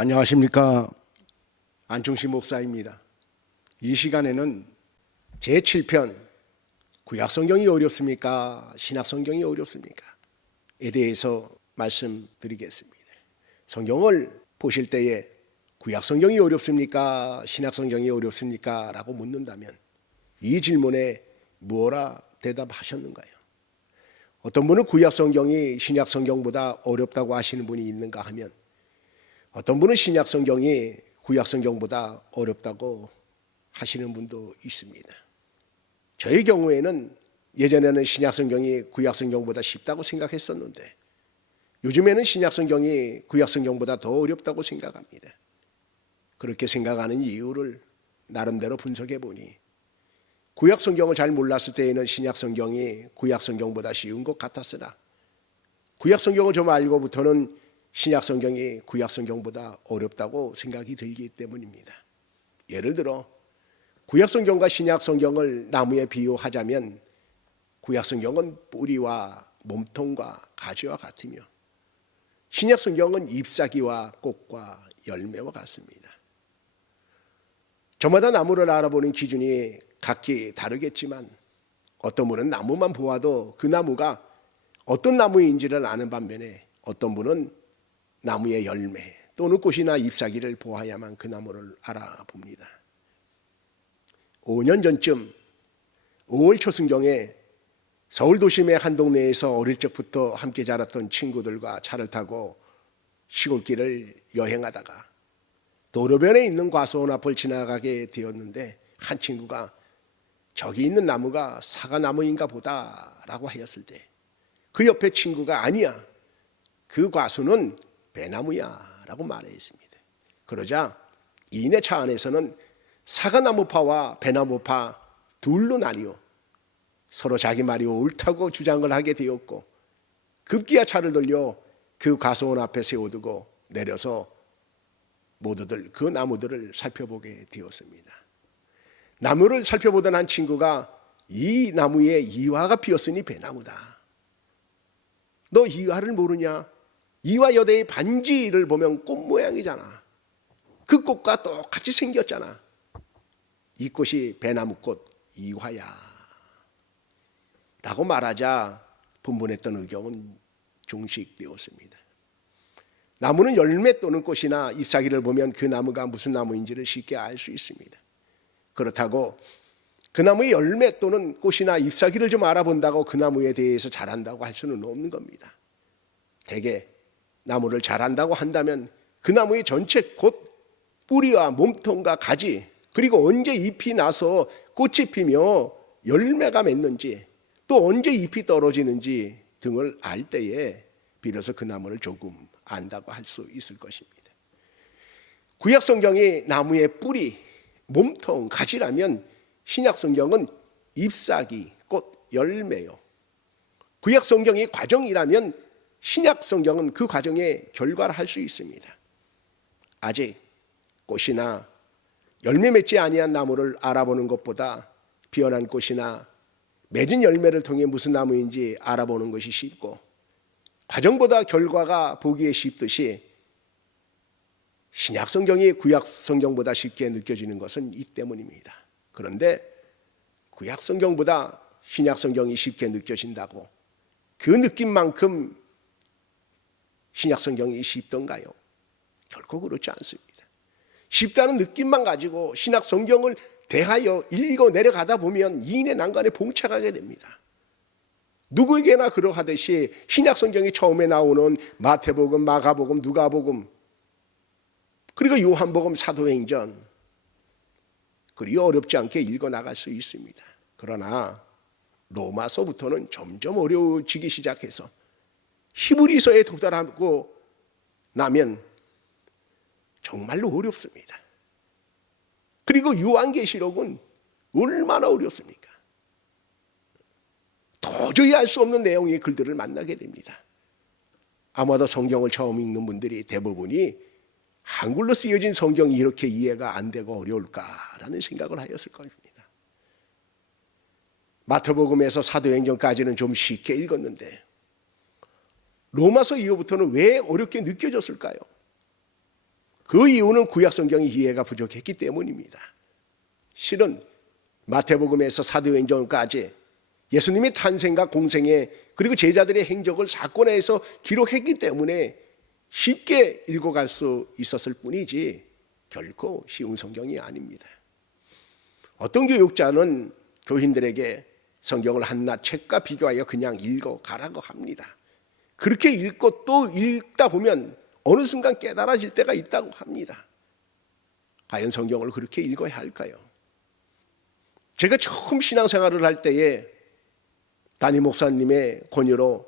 안녕하십니까. 안충식 목사입니다. 이 시간에는 제7편 구약성경이 어렵습니까? 신약성경이 어렵습니까? 에 대해서 말씀드리겠습니다. 성경을 보실 때에 구약성경이 어렵습니까? 신약성경이 어렵습니까? 라고 묻는다면 이 질문에 무엇라 대답하셨는가요? 어떤 분은 구약성경이 신약성경보다 어렵다고 하시는 분이 있는가 하면 어떤 분은 신약성경이 구약성경보다 어렵다고 하시는 분도 있습니다. 저의 경우에는 예전에는 신약성경이 구약성경보다 쉽다고 생각했었는데 요즘에는 신약성경이 구약성경보다 더 어렵다고 생각합니다. 그렇게 생각하는 이유를 나름대로 분석해 보니 구약성경을 잘 몰랐을 때에는 신약성경이 구약성경보다 쉬운 것 같았으나 구약성경을 좀 알고부터는 신약성경이 구약성경보다 어렵다고 생각이 들기 때문입니다. 예를 들어 구약성경과 신약성경을 나무에 비유하자면 구약성경은 뿌리와 몸통과 가지와 같으며 신약성경은 잎사귀와 꽃과 열매와 같습니다. 저마다 나무를 알아보는 기준이 각기 다르겠지만 어떤 분은 나무만 보아도 그 나무가 어떤 나무인지를 아는 반면에 어떤 분은 나무의 열매 또는 꽃이나 잎사귀를 보아야만 그 나무를 알아봅니다. 5년 전쯤 5월 초승경에 서울 도심의 한 동네에서 어릴 적부터 함께 자랐던 친구들과 차를 타고 시골길을 여행하다가 도로변에 있는 과수원 앞을 지나가게 되었는데 한 친구가 저기 있는 나무가 사과나무인가 보다 라고 하였을 때 그 옆에 친구가 아니야, 그 과수는 배나무야 라고 말했습니다. 그러자 이내 차 안에서는 사과나무파와 배나무파 둘로 나뉘어 서로 자기 말이 옳다고 주장을 하게 되었고 급기야 차를 돌려 그 과수원 앞에 세워두고 내려서 모두들 그 나무들을 살펴보게 되었습니다. 나무를 살펴보던 한 친구가 이 나무에 이화가 피었으니 배나무다. 너 이화를 모르냐? 이화 여대의 반지를 보면 꽃 모양이잖아. 그 꽃과 똑같이 생겼잖아. 이 꽃이 배나무꽃 이화야 라고 말하자 분분했던 의견은 종식되었습니다. 나무는 열매 또는 꽃이나 잎사귀를 보면 그 나무가 무슨 나무인지를 쉽게 알 수 있습니다. 그렇다고 그 나무의 열매 또는 꽃이나 잎사귀를 좀 알아본다고 그 나무에 대해서 잘한다고 할 수는 없는 겁니다. 대개 나무를 잘한다고 한다면 그 나무의 전체 곧 뿌리와 몸통과 가지 그리고 언제 잎이 나서 꽃이 피며 열매가 맺는지 또 언제 잎이 떨어지는지 등을 알 때에 비로소 그 나무를 조금 안다고 할 수 있을 것입니다. 구약성경이 나무의 뿌리, 몸통, 가지라면 신약성경은 잎사귀, 꽃, 열매요. 구약성경이 과정이라면 신약성경은 그 과정의 결과를 할 수 있습니다. 아직 꽃이나 열매 맺지 아니한 나무를 알아보는 것보다 피어난 꽃이나 맺은 열매를 통해 무슨 나무인지 알아보는 것이 쉽고 과정보다 결과가 보기에 쉽듯이 신약성경이 구약성경보다 쉽게 느껴지는 것은 이 때문입니다. 그런데 구약성경보다 신약성경이 쉽게 느껴진다고 그 느낌만큼 신약성경이 쉽던가요? 결코 그렇지 않습니다. 쉽다는 느낌만 가지고 신약성경을 대하여 읽어 내려가다 보면 이인의 난관에 봉착하게 됩니다. 누구에게나 그러하듯이 신약성경이 처음에 나오는 마태복음, 마가복음, 누가복음 그리고 요한복음, 사도행전 그리 어렵지 않게 읽어 나갈 수 있습니다. 그러나 로마서부터는 점점 어려워지기 시작해서 히브리서에 도달하고 나면 정말로 어렵습니다. 그리고 요한계시록은 얼마나 어렵습니까? 도저히 알 수 없는 내용의 글들을 만나게 됩니다. 아마도 성경을 처음 읽는 분들이 대부분이 한글로 쓰여진 성경이 이렇게 이해가 안 되고 어려울까라는 생각을 하였을 것입니다. 마태복음에서 사도행전까지는 좀 쉽게 읽었는데 로마서 이후부터는 왜 어렵게 느껴졌을까요? 그 이유는 구약 성경의 이해가 부족했기 때문입니다. 실은 마태복음에서 사도행전까지 예수님의 탄생과 공생애 그리고 제자들의 행적을 사건에서 기록했기 때문에 쉽게 읽어갈 수 있었을 뿐이지 결코 쉬운 성경이 아닙니다. 어떤 교육자는 교인들에게 성경을 한낱 책과 비교하여 그냥 읽어가라고 합니다. 그렇게 읽고 또 읽다 보면 어느 순간 깨달아질 때가 있다고 합니다. 과연 성경을 그렇게 읽어야 할까요? 제가 처음 신앙생활을 할 때에 담임 목사님의 권유로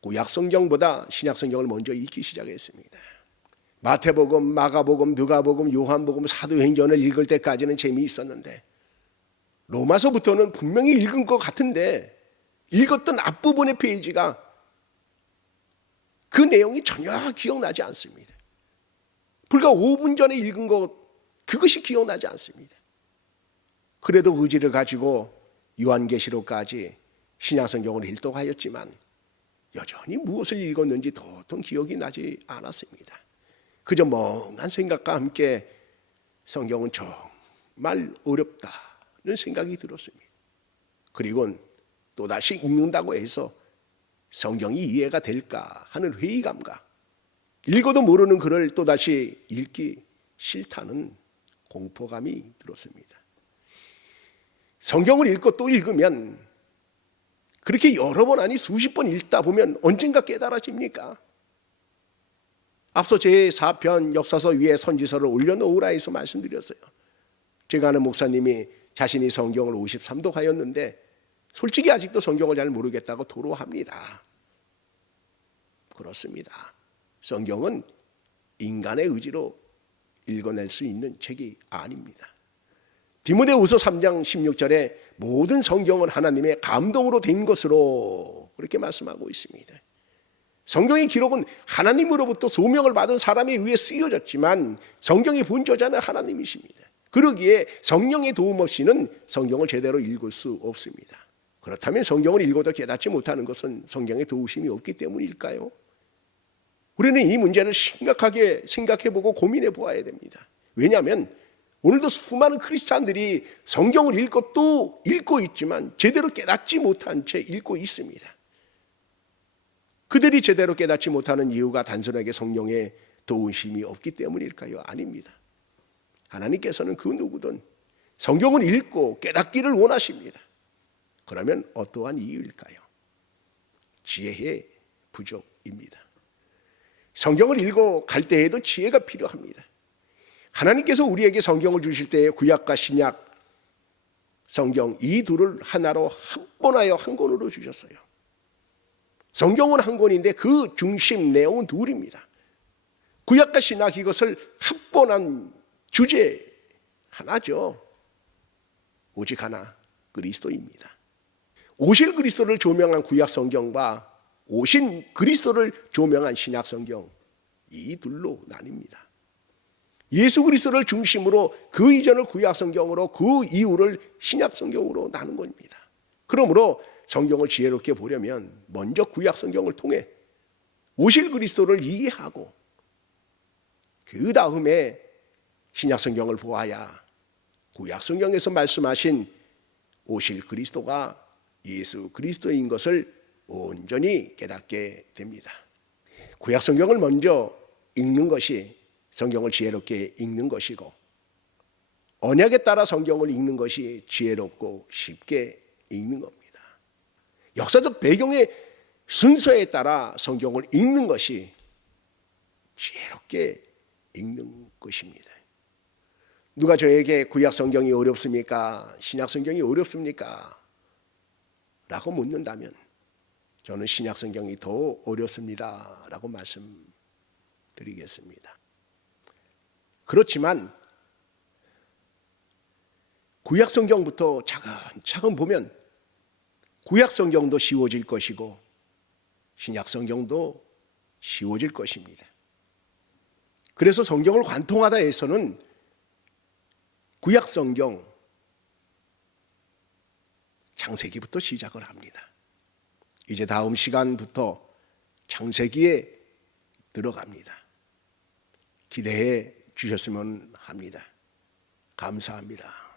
구약 성경보다 신약 성경을 먼저 읽기 시작했습니다. 마태복음, 마가복음, 누가복음, 요한복음, 사도행전을 읽을 때까지는 재미있었는데 로마서부터는 분명히 읽은 것 같은데 읽었던 앞부분의 페이지가 그 내용이 전혀 기억나지 않습니다. 불과 5분 전에 읽은 것 그것이 기억나지 않습니다. 그래도 의지를 가지고 요한계시록까지 신약성경을 일독하였지만 여전히 무엇을 읽었는지 도통 기억이 나지 않았습니다. 그저 멍한 생각과 함께 성경은 정말 어렵다는 생각이 들었습니다. 그리고 또다시 읽는다고 해서 성경이 이해가 될까 하는 회의감과 읽어도 모르는 글을 또다시 읽기 싫다는 공포감이 들었습니다. 성경을 읽고 또 읽으면 그렇게 여러 번 아니 수십 번 읽다 보면 언젠가 깨달아집니까? 앞서 제 4편 역사서 위에 선지서를 올려놓으라 해서 말씀드렸어요. 제가 아는 목사님이 자신이 성경을 53도 하였는데 솔직히 아직도 성경을 잘 모르겠다고 토로합니다. 그렇습니다. 성경은 인간의 의지로 읽어낼 수 있는 책이 아닙니다. 디모데후서 3장 16절에 모든 성경은 하나님의 감동으로 된 것으로 그렇게 말씀하고 있습니다. 성경의 기록은 하나님으로부터 소명을 받은 사람에 의해 쓰여졌지만 성경의 본저자는 하나님이십니다. 그러기에 성령의 도움 없이는 성경을 제대로 읽을 수 없습니다. 그렇다면 성경을 읽어도 깨닫지 못하는 것은 성경의 도우심이 없기 때문일까요? 우리는 이 문제를 심각하게 생각해보고 고민해 보아야 됩니다. 왜냐하면 오늘도 수많은 크리스찬들이 성경을 읽고 또 읽고 있지만 제대로 깨닫지 못한 채 읽고 있습니다. 그들이 제대로 깨닫지 못하는 이유가 단순하게 성령의 도우심이 없기 때문일까요? 아닙니다. 하나님께서는 그 누구든 성경을 읽고 깨닫기를 원하십니다. 그러면 어떠한 이유일까요? 지혜의 부족입니다. 성경을 읽어 갈 때에도 지혜가 필요합니다. 하나님께서 우리에게 성경을 주실 때에 구약과 신약 성경 이 둘을 하나로 합본하여 한 권으로 주셨어요. 성경은 한 권인데 그 중심 내용은 둘입니다. 구약과 신약 이것을 합본한 주제 하나죠. 오직 하나, 그리스도입니다. 오실 그리스도를 조명한 구약 성경과 오신 그리스도를 조명한 신약 성경 이 둘로 나뉩니다. 예수 그리스도를 중심으로 그 이전을 구약 성경으로 그 이후를 신약 성경으로 나눈 겁니다. 그러므로 성경을 지혜롭게 보려면 먼저 구약 성경을 통해 오실 그리스도를 이해하고 그 다음에 신약 성경을 보아야 구약 성경에서 말씀하신 오실 그리스도가 예수 그리스도인 것을 온전히 깨닫게 됩니다. 구약 성경을 먼저 읽는 것이 성경을 지혜롭게 읽는 것이고 언약에 따라 성경을 읽는 것이 지혜롭고 쉽게 읽는 겁니다. 역사적 배경의 순서에 따라 성경을 읽는 것이 지혜롭게 읽는 것입니다. 누가 저에게 구약 성경이 어렵습니까? 신약 성경이 어렵습니까? 라고 묻는다면 저는 신약 성경이 더 어렵습니다 라고 말씀드리겠습니다. 그렇지만 구약 성경부터 차근차근 보면 구약 성경도 쉬워질 것이고 신약 성경도 쉬워질 것입니다. 그래서 성경을 관통하다 해서는 구약 성경 창세기부터 시작을 합니다. 이제 다음 시간부터 창세기에 들어갑니다. 기대해 주셨으면 합니다. 감사합니다.